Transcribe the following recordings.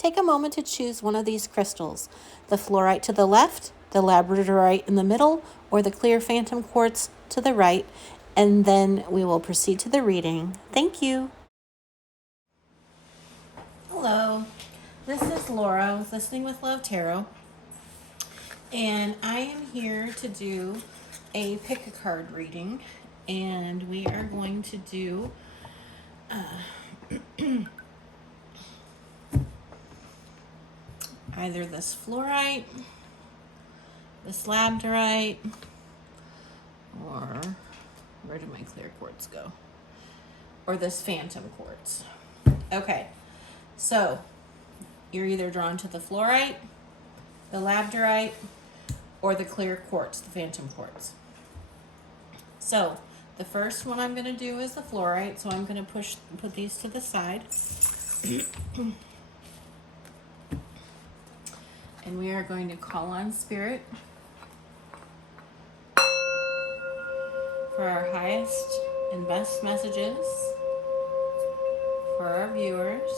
take a moment to choose one of these crystals. The fluorite to the left, the labradorite in the middle, or the clear phantom quartz to the right, and then we will proceed to the reading. Thank you. Hello, this is Laura with Listening with Love Tarot, and I am here to do a pick-a-card reading, and we are going to do either this fluorite, this labradorite, or where did my clear quartz go? Or this phantom quartz. Okay, so you're either drawn to the fluorite, the labradorite, or the clear quartz, the phantom quartz. So the first one I'm going to do is the fluorite, so I'm going to put these to the side. And we are going to call on Spirit for our highest and best messages for our viewers.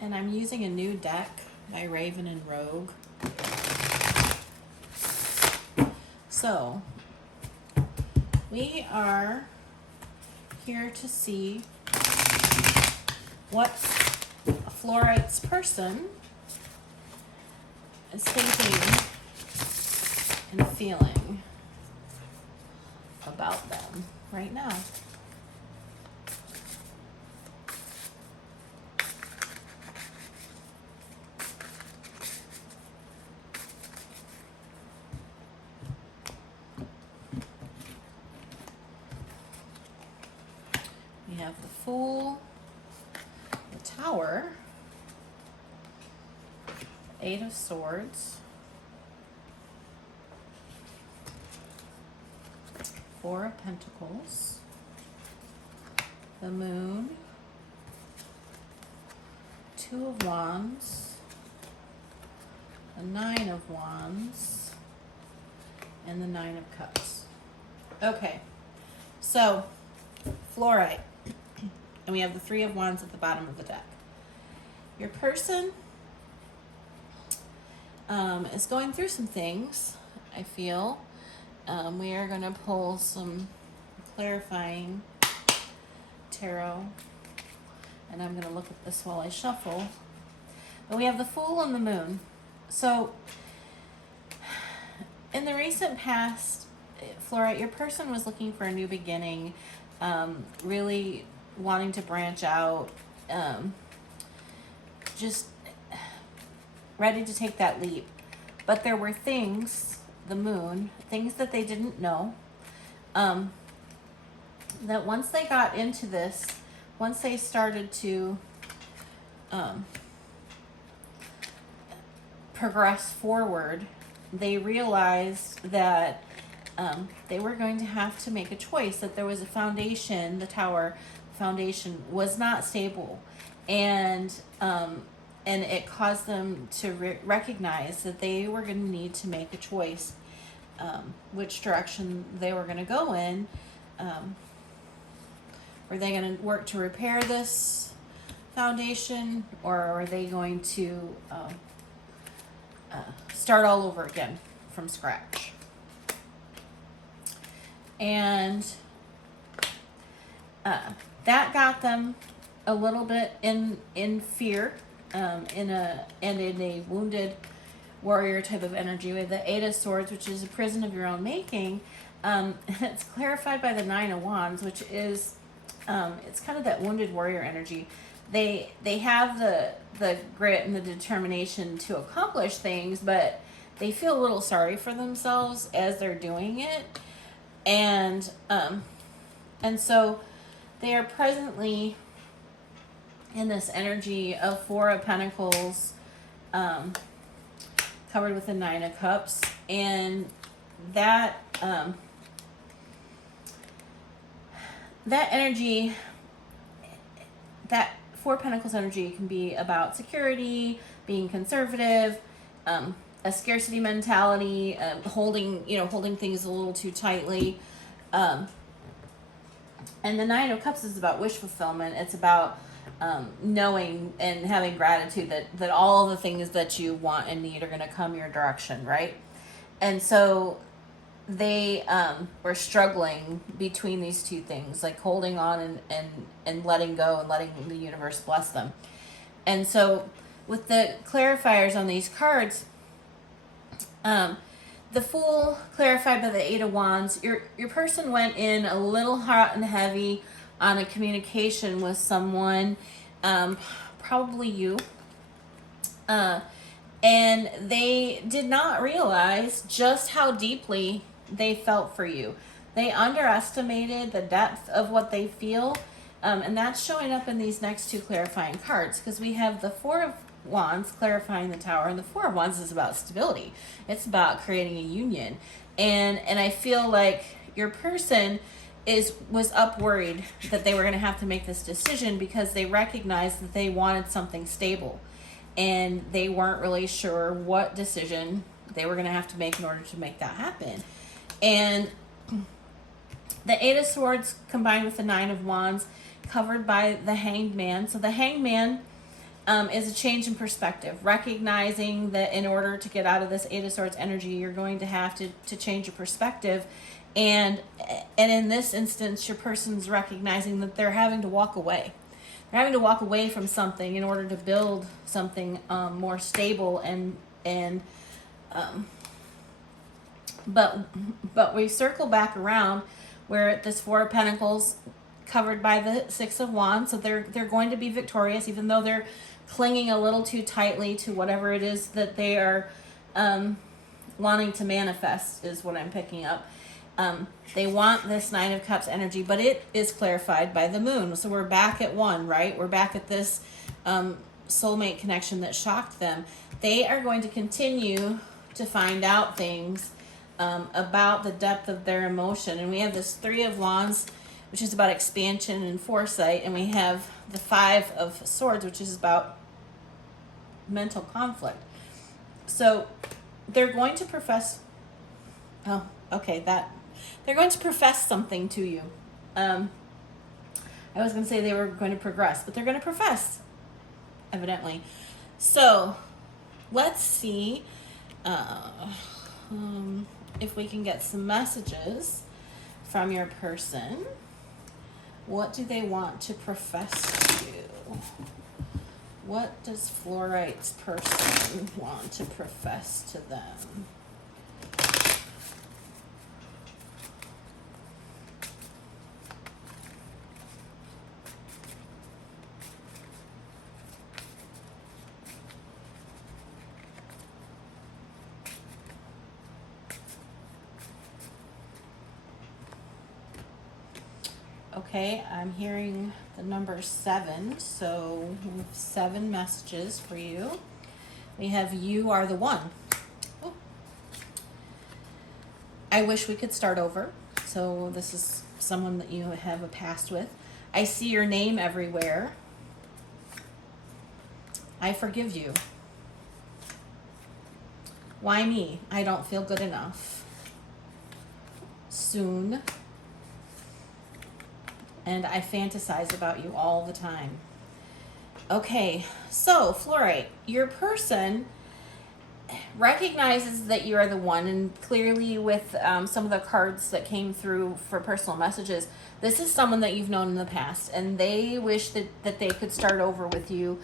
And I'm using a new deck by Raven and Rogue. So, we are here to see what a fluorite's person is thinking and feeling about them right now. We have the Fool, the Tower, Eight of Swords, Four of Pentacles, the Moon, Two of Wands, the Nine of Wands, and the Nine of Cups. Okay, so fluorite, and we have the Three of Wands at the bottom of the deck. Your person is going through some things, I feel. We are going to pull some clarifying tarot, and I'm going to look at this while I shuffle. But we have the Fool and the Moon. So, in the recent past, fluorite, your person was looking for a new beginning, really wanting to branch out, just ready to take that leap. But there were things, the Moon, things that they didn't know, that once they got into this, once they started to progress forward, they realized that they were going to have to make a choice, that there was a foundation, the Tower foundation was not stable, and it caused them to recognize that they were going to need to make a choice, which direction they were going to go in. Were they going to work to repair this foundation, or are they going to start all over again from scratch? And that got them a little bit in fear, in a wounded warrior type of energy. We have the Eight of Swords, which is a prison of your own making. It's clarified by the Nine of Wands, which is it's kind of that wounded warrior energy. They have the grit and the determination to accomplish things, but they feel a little sorry for themselves as they're doing it, and so they are presently in this energy of Four of Pentacles, covered with the Nine of Cups, and that energy, that Four of Pentacles energy can be about security, being conservative, a scarcity mentality, holding things a little too tightly. And the Nine of Cups is about wish fulfillment. It's about knowing and having gratitude that all the things that you want and need are going to come your direction, right? And so they were struggling between these two things, like holding on and letting go and letting the universe bless them. And so with the clarifiers on these cards, the Fool clarified by the Eight of Wands, your person went in a little hot and heavy on a communication with someone, probably you, and they did not realize just how deeply they felt for you. They underestimated the depth of what they feel, and that's showing up in these next two clarifying cards, because we have the Four of Wands clarifying the Tower, and the Four of Wands is about stability. It's about creating a union, and I feel like your person was up worried that they were going to have to make this decision because they recognized that they wanted something stable, and they weren't really sure what decision they were going to have to make in order to make that happen. And the Eight of Swords combined with the Nine of Wands, covered by the Hanged Man. So the Hanged Man is a change in perspective, recognizing that in order to get out of this Eight of Swords energy, you're going to have to change your perspective. And in this instance, your person's recognizing that they're having to walk away. They're having to walk away from something in order to build something more stable but we circle back around where this Four of Pentacles covered by the Six of Wands, so they're going to be victorious, even though they're clinging a little too tightly to whatever it is that they are wanting to manifest, is what I'm picking up. They want this Nine of Cups energy, but it is clarified by the Moon. So we're back at one, right? We're back at this soulmate connection that shocked them. They are going to continue to find out things about the depth of their emotion. And we have this Three of Wands, which is about expansion and foresight. And we have the Five of Swords, which is about mental conflict. So they're going to profess... Oh, okay, they're going to profess something to you. I was going to say they were going to progress, but they're going to profess, evidently. So let's see if we can get some messages from your person. What do they want to profess to you? What does Fluorite's person want to profess to them? Okay, I'm hearing the number 7, so we have 7 messages for you. We have you are the one. Oh. I wish we could start over. So this is someone that you have a past with. I see your name everywhere. I forgive you. Why me? I don't feel good enough. Soon. And I fantasize about you all the time. Okay, so Fluorite, your person recognizes that you are the one, and clearly with some of the cards that came through for personal messages, this is someone that you've known in the past, and they wish that they could start over with you.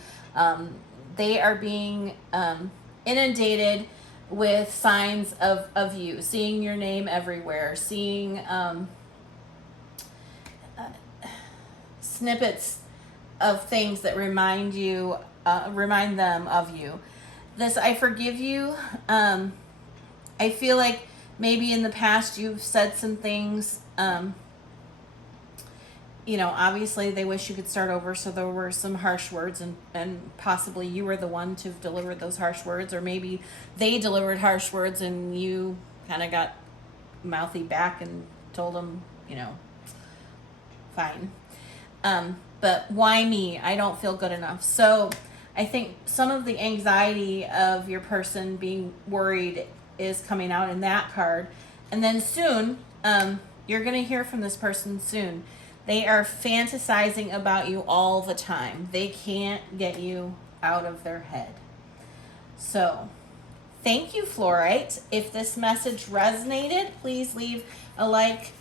They are being inundated with signs of you, seeing your name everywhere, seeing snippets of things that remind them of you. This I forgive you. I feel like maybe in the past you've said some things. Obviously they wish you could start over, so there were some harsh words, and possibly you were the one to have delivered those harsh words, or maybe they delivered harsh words and you kind of got mouthy back and told them, fine. But why me? I don't feel good enough. So I think some of the anxiety of your person being worried is coming out in that card. And then soon, you're going to hear from this person soon. They are fantasizing about you all the time. They can't get you out of their head. So, thank you, Fluorite. If this message resonated, please leave a like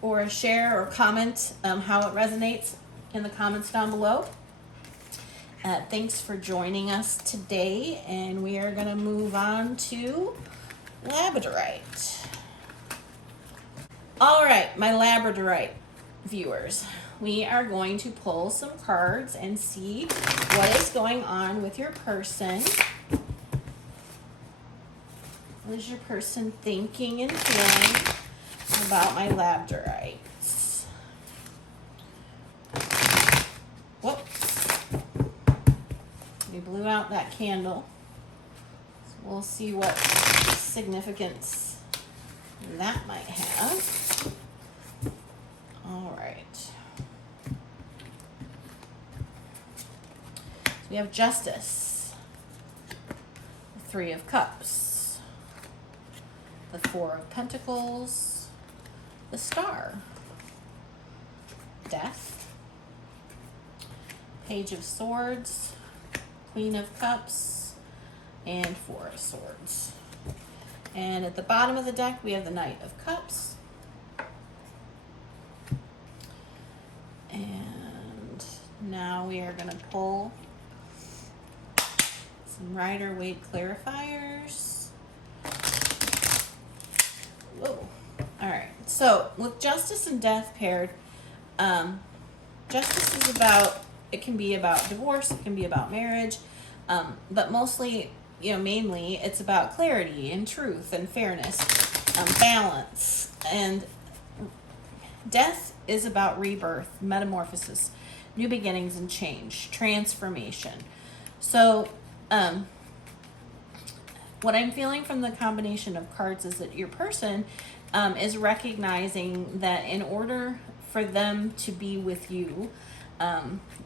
or a share or comment how it resonates in the comments down below. Thanks for joining us today, and we are going to move on to Labradorite. All right, my Labradorite viewers, we are going to pull some cards and see what is going on with your person. What is your person thinking and feeling about my Labradorites? Whoops. We blew out that candle. So we'll see what significance that might have. All right. So we have Justice, the Three of Cups, the Four of Pentacles, the Star, Death, Page of Swords, Queen of Cups, and Four of Swords. And at the bottom of the deck, we have the Knight of Cups. And now we are going to pull some Rider-Waite clarifiers. Whoa. All right. So with Justice and Death paired, Justice is about, it can be about divorce, it can be about marriage, but mostly, mainly it's about clarity and truth and fairness, balance. And Death is about rebirth, metamorphosis, new beginnings and change, transformation. So what I'm feeling from the combination of cards is that your person is recognizing that in order for them to be with you,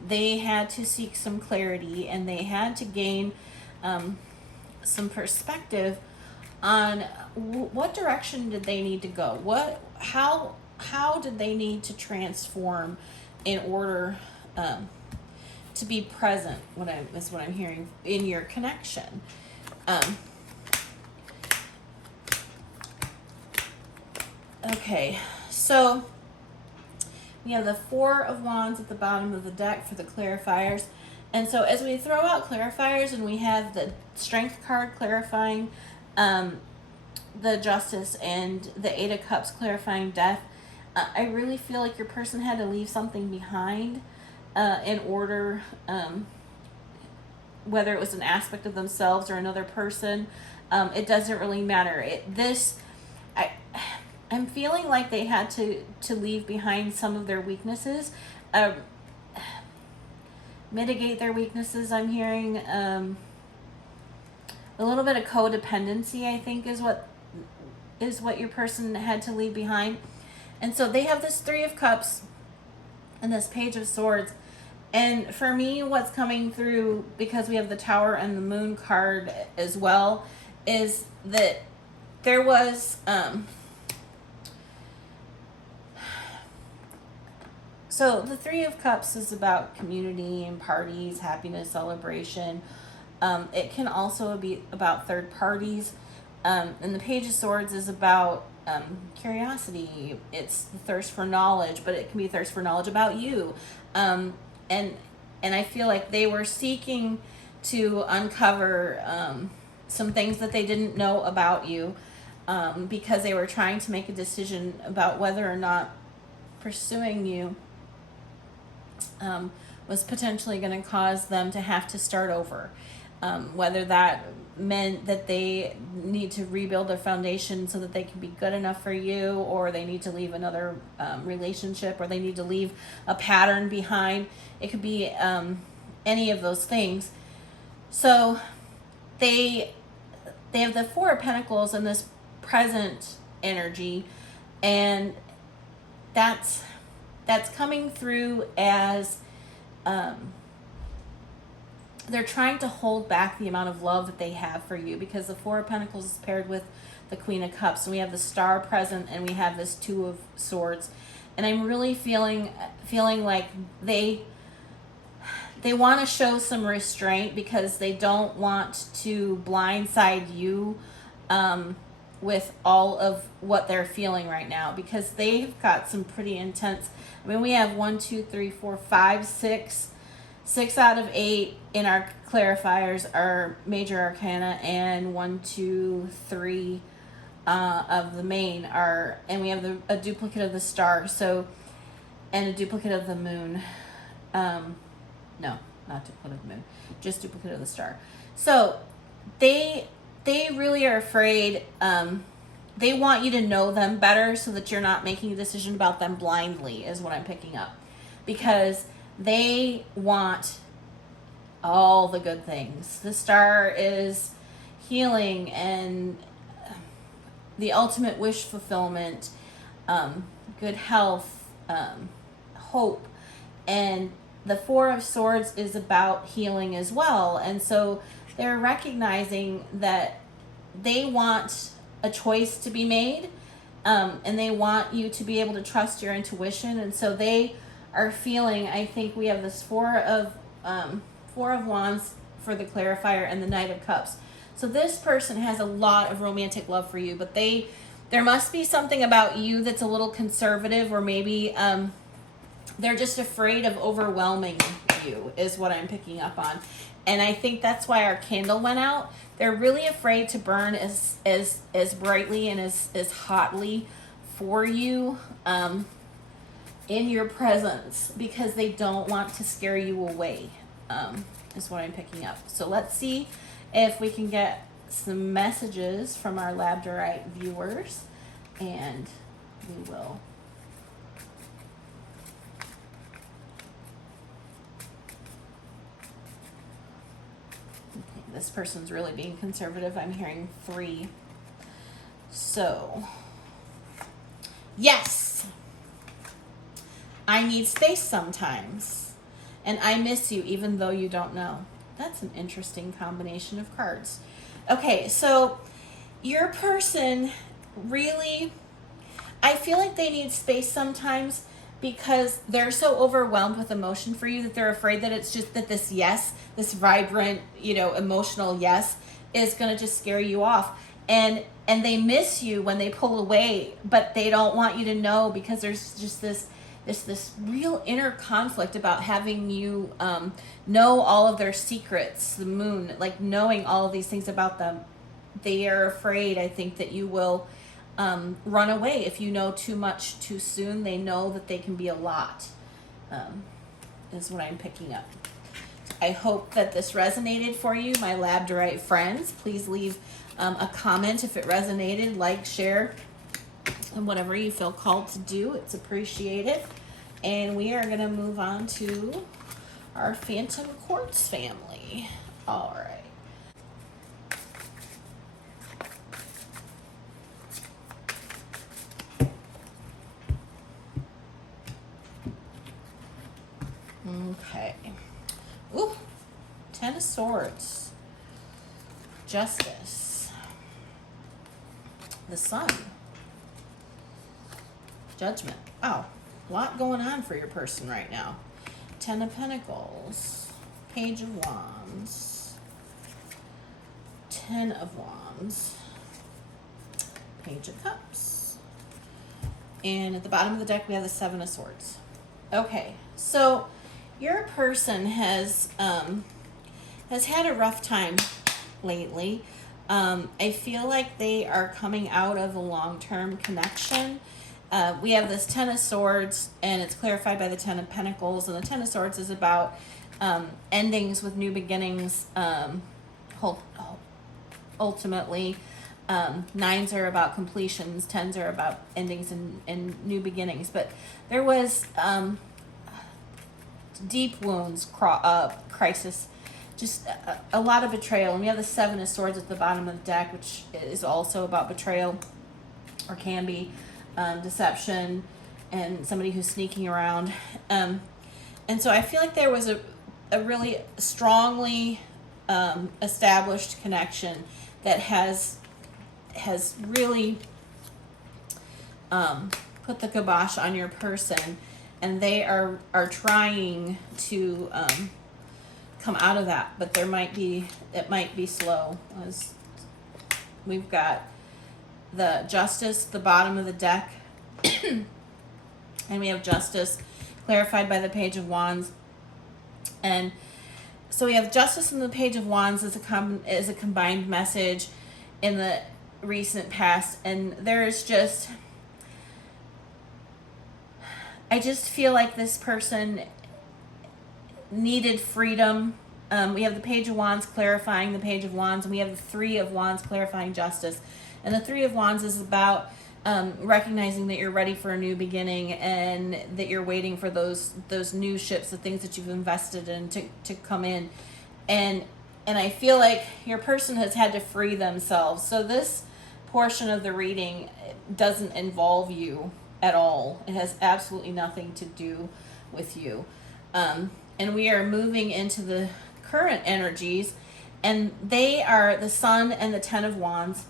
they had to seek some clarity, and they had to gain some perspective on what direction did they need to go, how did they need to transform in order to be present. Is what I'm hearing in your connection. Okay, so we have the Four of Wands at the bottom of the deck for the clarifiers. And so as we throw out clarifiers, and we have the Strength card clarifying the Justice and the Eight of Cups clarifying Death, I really feel like your person had to leave something behind in order, whether it was an aspect of themselves or another person. It doesn't really matter. I'm feeling like they had to leave behind some of their weaknesses, mitigate their weaknesses. I'm hearing a little bit of codependency, I think, is what your person had to leave behind. And so they have this Three of Cups and this Page of Swords. And for me, what's coming through, because we have the Tower and the Moon card as well, is that there was so the Three of Cups is about community and parties, happiness, celebration. It can also be about third parties. And the Page of Swords is about curiosity. It's the thirst for knowledge, but it can be thirst for knowledge about you. And I feel like they were seeking to uncover some things that they didn't know about you, because they were trying to make a decision about whether or not pursuing you was potentially going to cause them to have to start over. Whether that meant that they need to rebuild their foundation so that they can be good enough for you, or they need to leave another relationship, or they need to leave a pattern behind. It could be any of those things. So they have the Four of Pentacles in this present energy, and that's coming through as they're trying to hold back the amount of love that they have for you, because the Four of Pentacles is paired with the Queen of Cups, and we have the Star present, and we have this Two of Swords. and I'm really feeling like they want to show some restraint because they don't want to blindside you with all of what they're feeling right now, because they've got some pretty intense. I mean, we have 1, 2, 3, 4, 5, 6 out of 8 in our clarifiers are major arcana, and 1, 2, 3 of the main are, and we have a duplicate of the star, so, and a duplicate of the moon. No, not duplicate of the moon, just duplicate of the star. So they really are afraid. They want you to know them better so that you're not making a decision about them blindly, is what I'm picking up, because they want all the good things. The star is healing and the ultimate wish fulfillment, good health, hope, and the Four of Swords is about healing as well. And so they're recognizing that they want a choice to be made, and they want you to be able to trust your intuition. And so they are feeling, I think we have this Four of Wands for the clarifier and the Knight of Cups. So this person has a lot of romantic love for you, but there must be something about you that's a little conservative, or maybe they're just afraid of overwhelming you, is what I'm picking up on. And I think that's why our candle went out. They're really afraid to burn as brightly and as hotly for you in your presence, because they don't want to scare you away, is what I'm picking up. So let's see if we can get some messages from our Labradorite viewers, and we will. Okay, this person's really being conservative. I'm hearing 3. So, yes, I need space sometimes, and I miss you even though you don't know. That's an interesting combination of cards. Okay, so your person really, I feel like they need space sometimes because they're so overwhelmed with emotion for you that they're afraid that it's just that this yes, this vibrant, emotional yes is going to just scare you off. And they miss you when they pull away, but they don't want you to know, because there's just this real inner conflict about having you know all of their secrets, the moon, like knowing all of these things about them. They are afraid, I think, that you will run away if you know too much too soon. They know that they can be a lot, is what I'm picking up. I hope that this resonated for you, my Labradorite friends. Please leave a comment if it resonated, like, share, and whatever you feel called to do. It's appreciated. And we are going to move on to our Phantom Quartz family. All right. Okay. Ooh, 10 of Swords. Justice. The Sun. Judgment. Oh, a lot going on for your person right now. 10 of Pentacles. Page of Wands. 10 of Wands. Page of Cups. And at the bottom of the deck, we have the 7 of Swords. Okay, so your person has had a rough time lately. I feel like they are coming out of a long-term connection. We have this 10 of Swords, and it's clarified by the 10 of Pentacles, and the 10 of Swords is about endings with new beginnings, ultimately. 9s are about completions, 10s are about endings and new beginnings. But there was deep wounds, crisis, just a lot of betrayal. And we have the 7 of Swords at the bottom of the deck, which is also about betrayal, or can be deception, and somebody who's sneaking around. And so I feel like there was a really strongly established connection that has really put the kibosh on your person, and they are trying to come out of that, but it might be slow. We've got the Justice, the bottom of the deck, and we have Justice clarified by the Page of Wands. And so we have Justice and the Page of Wands as a combined message in the recent past, and there's just, I just feel like this person needed freedom. We have the Page of Wands clarifying the Page of Wands, and we have the Three of Wands clarifying Justice. And the Three of Wands is about recognizing that you're ready for a new beginning, and that you're waiting for those new ships, the things that you've invested in to come in. And I feel like your person has had to free themselves. So this portion of the reading doesn't involve you at all. It has absolutely nothing to do with you. And we are moving into the current energies, and they are the Sun and the Ten of Wands,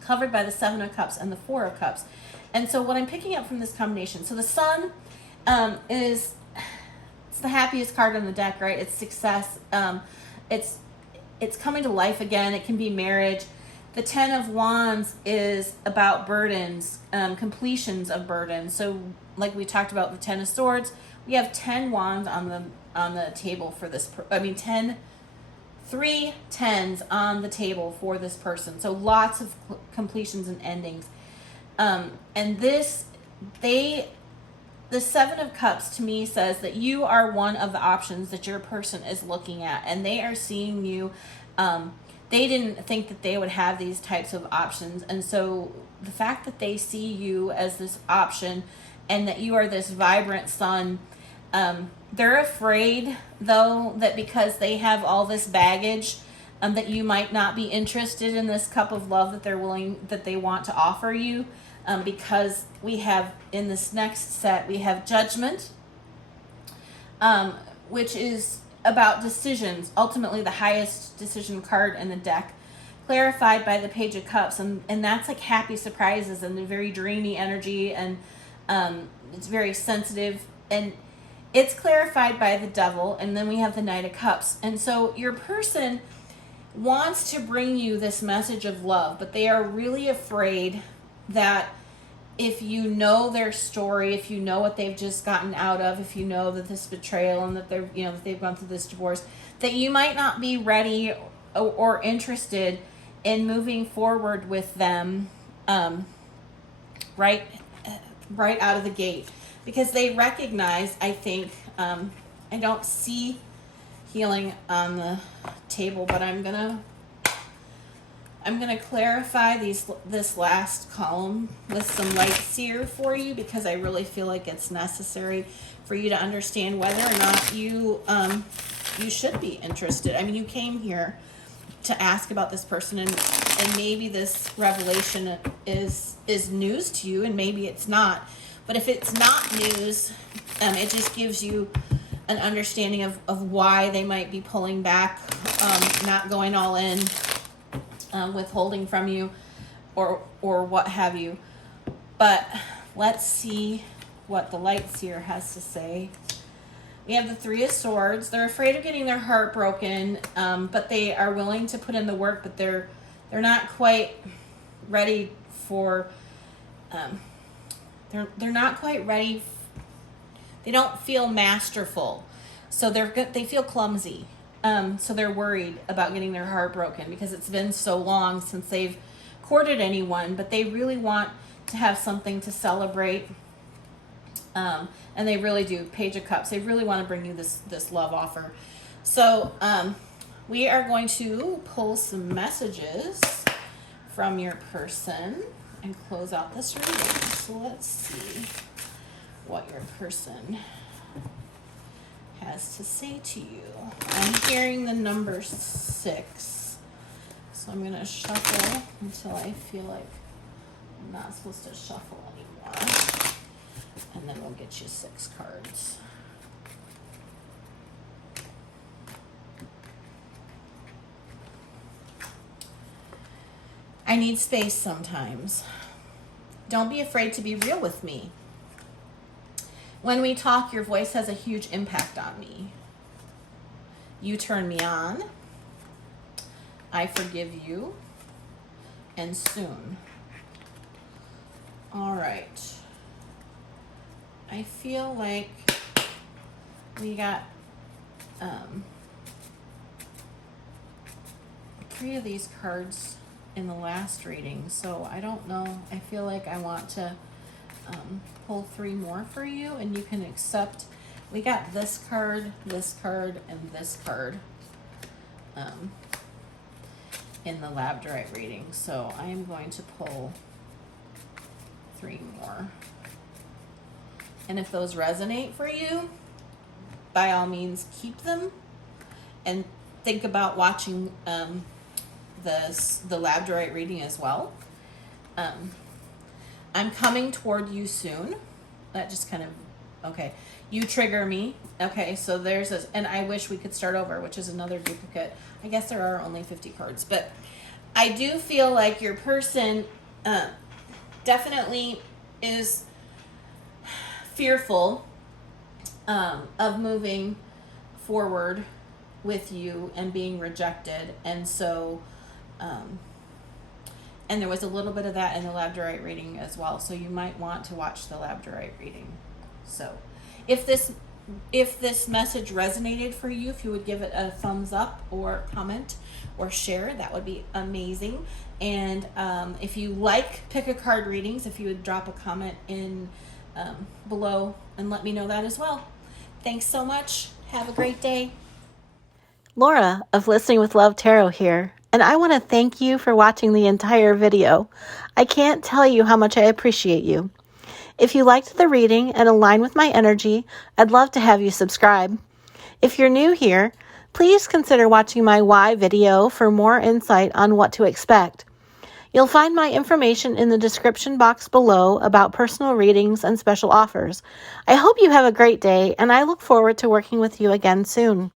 covered by the Seven of Cups and the Four of Cups. And so what I'm picking up from this combination, so the Sun it's the happiest card in the deck, right? It's success. It's coming to life again. It can be marriage. The Ten of Wands is about burdens, completions of burdens. So like we talked about the Ten of Swords, we have 10 wands on the table for this. 3 tens on the table for this person. So lots of completions and endings. And the Seven of Cups to me says that you are one of the options that your person is looking at, and they are seeing you. They didn't think that they would have these types of options, and so the fact that they see you as this option and that you are this vibrant sun, they're afraid, though, that because they have all this baggage, that you might not be interested in this cup of love that they want to offer you, because we have, in this next set, we have Judgment, which is about decisions, ultimately the highest decision card in the deck, clarified by the Page of Cups, and that's like happy surprises and a very dreamy energy, and it's very sensitive, and it's clarified by the Devil, and then we have the Knight of Cups. And so your person wants to bring you this message of love, but they are really afraid that if you know their story, if you know what they've just gotten out of, if you know that this betrayal and that that they've gone through this divorce, that you might not be ready or interested in moving forward with them right out of the gate. Because they recognize, I think, I don't see healing on the table, but I'm gonna clarify this last column with some light seer for you, because I really feel like it's necessary for you to understand whether or not you should be interested. I mean, you came here to ask about this person, and maybe this revelation is news to you, and maybe it's not. But if it's not news, it just gives you an understanding of why they might be pulling back, not going all in, withholding from you, or what have you. But let's see what the Light Seer has to say. We have the Three of Swords. They're afraid of getting their heart broken, but they are willing to put in the work, but they're not quite ready for... They're not quite ready. They don't feel masterful, so they feel clumsy. So they're worried about getting their heart broken because it's been so long since they've courted anyone. But they really want to have something to celebrate, and they really do. Page of Cups. They really want to bring you this love offer. So we are going to pull some messages from your person and close out this reading. So let's see what your person has to say to you. I'm hearing the number 6. So I'm going to shuffle until I feel like I'm not supposed to shuffle anymore. And then we'll get you 6 cards. I need space sometimes. Don't be afraid to be real with me. When we talk, your voice has a huge impact on me. You turn me on. I forgive you. And soon. All right. I feel like we got 3 of these cards in the last reading, so I don't know. I feel like I want to pull 3 more for you, and you can accept. We got this card, and this card in the Labradorite reading, so I am going to pull 3 more. And if those resonate for you, by all means keep them, and think about watching the Labradorite reading as well. I'm coming toward you soon. That just kind of, okay. You trigger me. Okay, so there's this, and I wish we could start over, which is another duplicate. I guess there are only 50 cards, but I do feel like your person definitely is fearful of moving forward with you and being rejected, and so and there was a little bit of that in the Labradorite reading as well, so you might want to watch the Labradorite reading. So if this message resonated for you, if you would give it a thumbs up or comment or share, that would be amazing. And if you like pick-a-card readings, if you would drop a comment in below and let me know that as well. Thanks so much. Have a great day. Laura of Listening with Love Tarot here, and I want to thank you for watching the entire video. I can't tell you how much I appreciate you. If you liked the reading and align with my energy, I'd love to have you subscribe. If you're new here, please consider watching my why video for more insight on what to expect. You'll find my information in the description box below about personal readings and special offers. I hope you have a great day, and I look forward to working with you again soon.